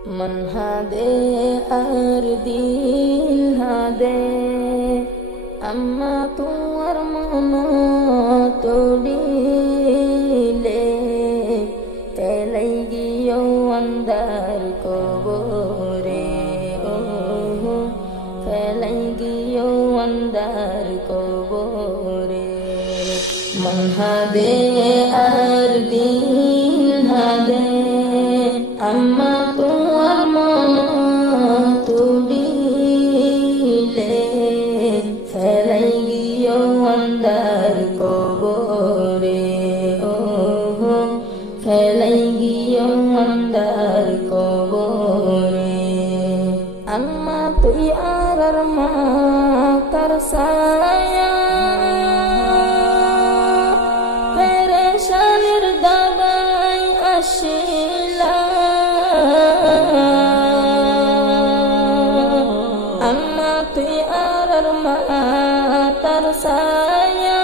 मन हादे আর দিল হাদে আম্মা তোমার মন তোড়িলে তেলাই গিয়েও অন্ধার কবরে ও ফেলাই গিয়েও অন্ধার কবরে मन হাদে আর দিল হাদে আম্মা তোমার মন তুলিলে ফেলাই গিয়েও অন্ধার কবরে ও ফেলাই গিয়েও অন্ধার কবরে আম্মা তুই আর মা তার ছায়া পেরেশানির দাগায় আসিলা আম্মা তুই আর মা তার ছায়া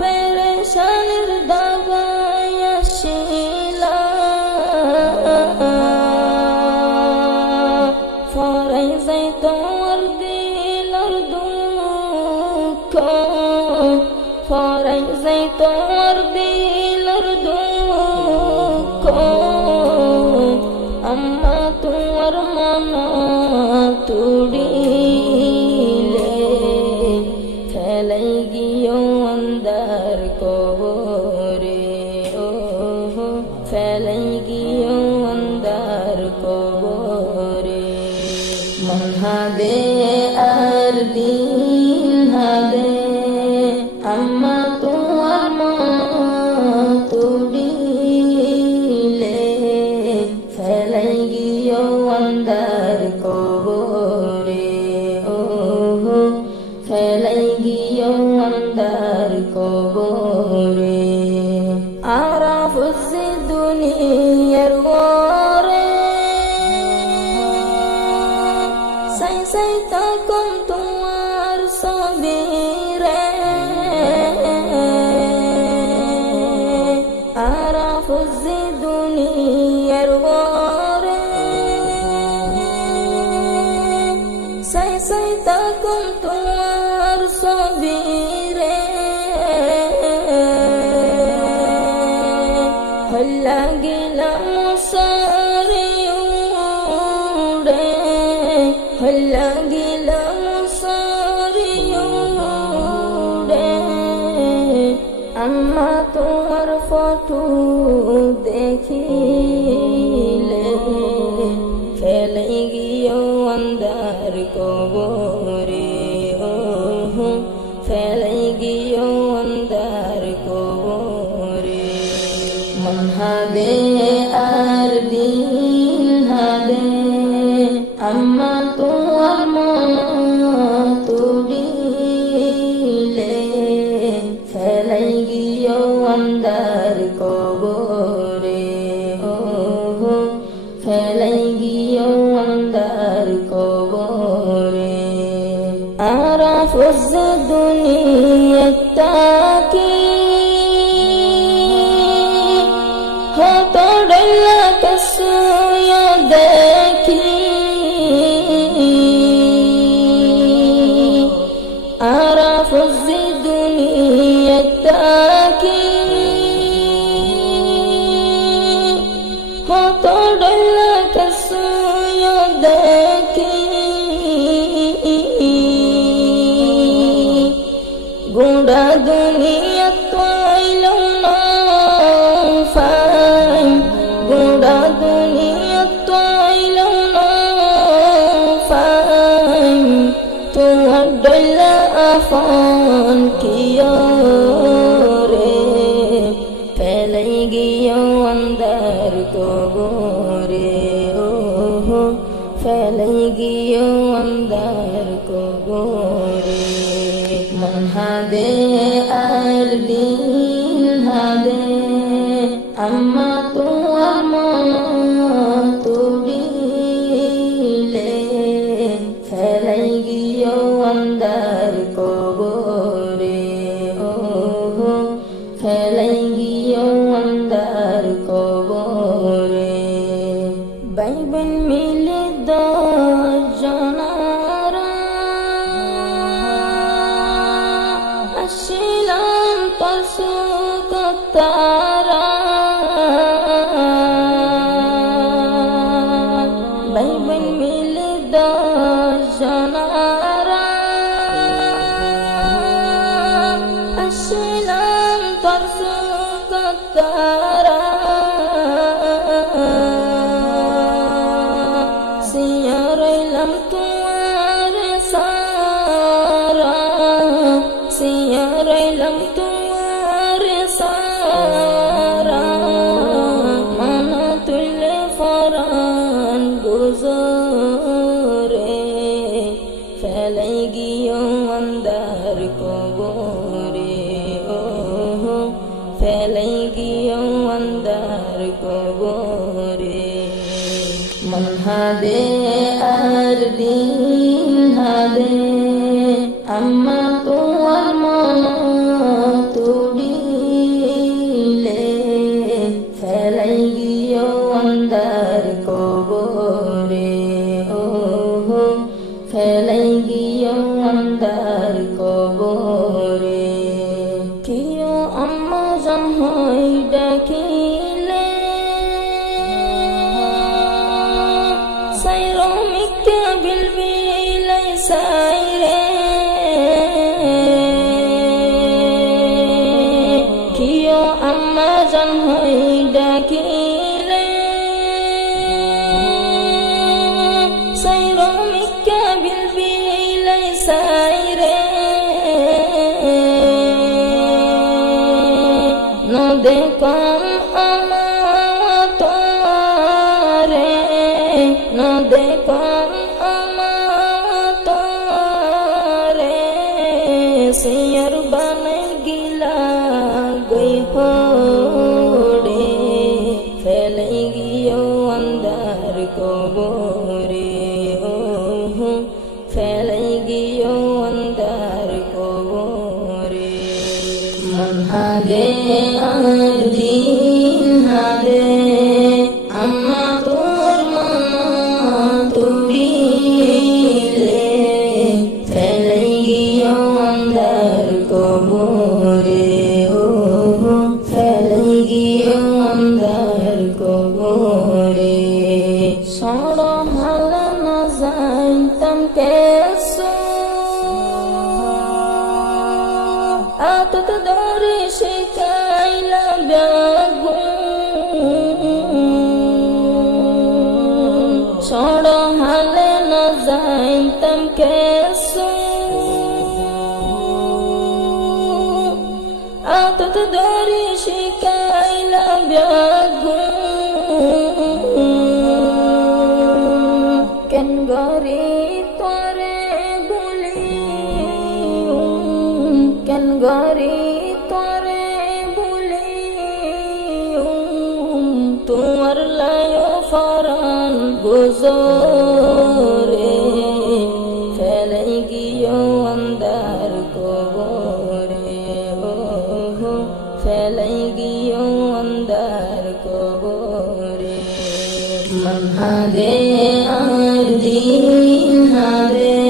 পেরেশানির দাগায় আসিলা ফরাই যাই তোর দিলর দুঃখ ফরাই যাই তোর দিলর দুঃখ আম্মা তোমার মন তুড়িলে ফেলাই গিয়েও অন্ধার কবরে ও ফেলাই গিয়েও অন্ধার কবরে मन হাদে আর দিল হাদে আম্মা তোমার মন তুড়িলে ফেলাই গিয়েও অন্ধার কবরে ও ফেলাই গিয়েও অন্ধার কবরে আরাফুজ দুনিয়ার গরে সাই সাই তখন তোমার সবিরে আরাফুজ দুনিয়ার গরে সাই সাই তখন তোমার সবিরে হল্লা গেলাম সারে উড়ে হল্লা গেলাম সারে উড়ে আম্মা তোমার ফটো দেখিলে ফেলাই গিয়েও অন্ধার কবরে ও ফেলাই গিয়েও অন্ধার কবরে मन হাদে আর দিল হাদে আম্মা তোমার মন তুড়িলে ফেলাই গিয়েও অন্ধার কবরে ও ফেলাই গিয়েও অন্ধার কবরে আরাফুজ দুনিয়াটা কি তোড়লা কসুয়া দেখি আরাফুজ দুনিয়াটা কি তোড়লা কসুয়া দেখি গুড়া দুনিয়া তোইলো না গুড়া দুনিয়া তোইলো না ফাইন তোমার ডলা আফান কিয়া রে ফেলাই গিয়েও অন্ধার কবরে ও ফেলাই গিয়েও অন্ধার কবরে मन হাদে আর দিল হাদে আম্মা তোমার মন তুড়িলে ফেলাই গিয়েও অন্ধার কবরে ও ফেলাই গিয়েও অন্ধার কবরে সিয়া রইলাম তোমার সারা, সিয়া রইলাম তোমার সারা, মানা তুলে ফরান গুজরে, ফেলাই গিয়ে অন্ধার কবরে, ও ফেলাই গিয়ে অন্ধার কবরে। মন হাদে আর দিন হাদে, আম্মা তোমার মন তুড়িলে, ফেলাই গিয়ে অন্ধার কবরে, ও ফেলাই গিয়ে অন্ধার কবরে। কিয় আম্মা জান হই ডাকিলে, সাইরো মিক্কা বিলবিলাই সাইরে, কিয় আম্মা জান হই ডাকিলে, সাইরো মিক্কা বিলবিলাই সাইরে, নদে কম আমাতরে, নদে কম আমাতরে, সিয়ার বানাই গিলা গই হড়ে, ফেলাই গিয়ে অন্ধার কবরে, ও ফেলাই গিয়ে অন্ধার কবরে। মন হাদে আর দিন হাদে, আম্মা তোর মন তুড়িলে, ফেলাই গিয়ে অন্ধার কবরে, ও ফেলাই গিয়ে অন্ধার কবরে। সড় হালা না জানতাম কেসো, আতত ধরে শিখাইলা ব্যাগুন, সড় হালে না জানতাম কেসো, আতত ধরে শিখাইলা ব্যাগুন, কেন গরি তোরে বলি, কেন গরি তোরে বলি, তোমার লায় ফরান গুজরে, ফেলাই গিয়ে অন্ধার কবরে, ও ফেলাই গিয়ে অন্ধার কবরে। মন হাদে আর দিন হাদে,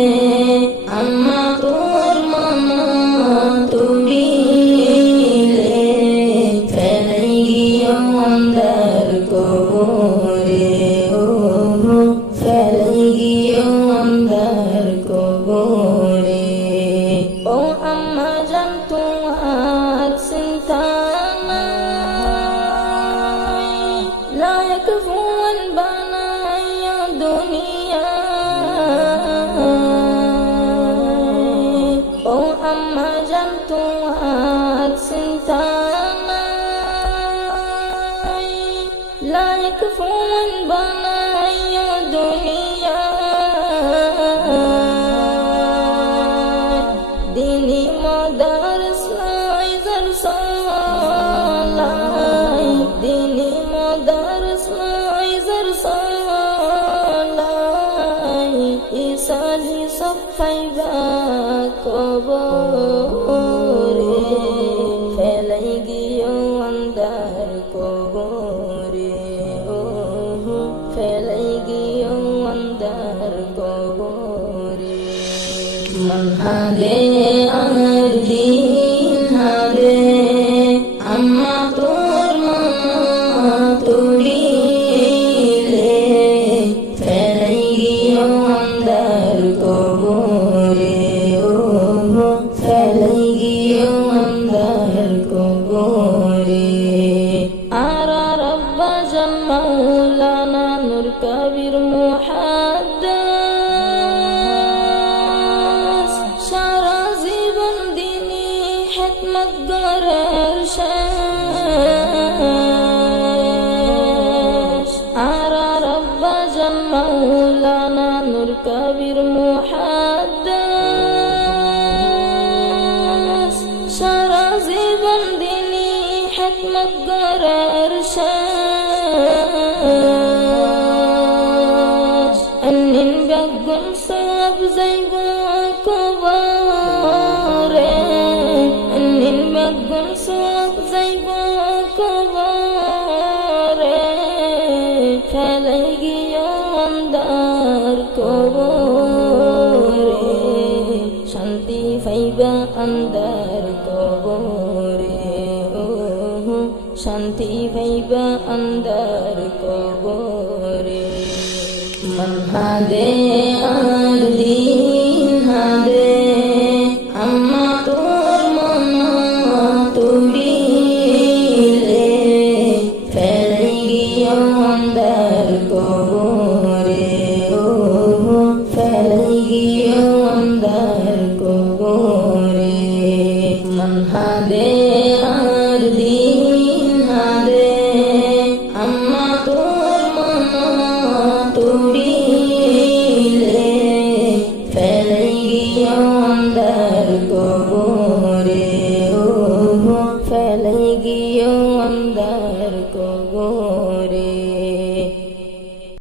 আম্মা তোর মন তুড়িলে, ফেলাই গিয়ে অন্ধার কবরে, ও ফেলাই গিয়ে অন্ধার কবরে। ও আম্মা জান তোমার চিন্তা নাই, লায়ক ফুল বানাইয়া দুনিয়া, ও আম্মা জান তোমার চিন্তা নাই, লায়ক ফুল বানাইয়া দুনিয়া, দিনী মাদারস লাই জারসালাই, দিনী মাদারস লাই জারসালাই, ইসালি সব ফাইবা কবরে, ফেলাই গিয়ে অন্ধার কবরে, ও ফেলাই গিয়ে অন্ধার কবরে। মন হাদে আর দিন হাদে, আম্মা তোর মন তুড়িলে, ফেলাই গিয়ে অন্ধার কবরে, ও ফেলাই গিয়ে অন্ধার কবরে। মাওলানা নূর কবির মুহাদ্দাস সারা জীবন দিনী হিকমত গড়ার শেষ আর রব্বা জান মাওলানা নূর কবির মুহাদ্দাস সারা জীবন দিনী হিকমত গড়ার শেষ অন্যিন বেগুন সব যাইব কবরে অন্যিন বেগুন সব যাইব কবরে ফেলাই গিয়া অন্ধার কবরে শান্তি পাইবা অন্ধার কবরে শান্তি পাইবা অন্ধার কবরে মন হাদে আর দিন হাদে আম্মা তোর মন তুড়িলে ফেলে গিয়ে অন্ধার কবরে ফেলে গিয়ে অন্ধার কবরে মন হাদে আর দিন হাদে আম্মা তোর মন তুড়িলে ফেলে গিয়ে অন্ধার কবরে ফেলে গিয়ে অন্ধার কবরে।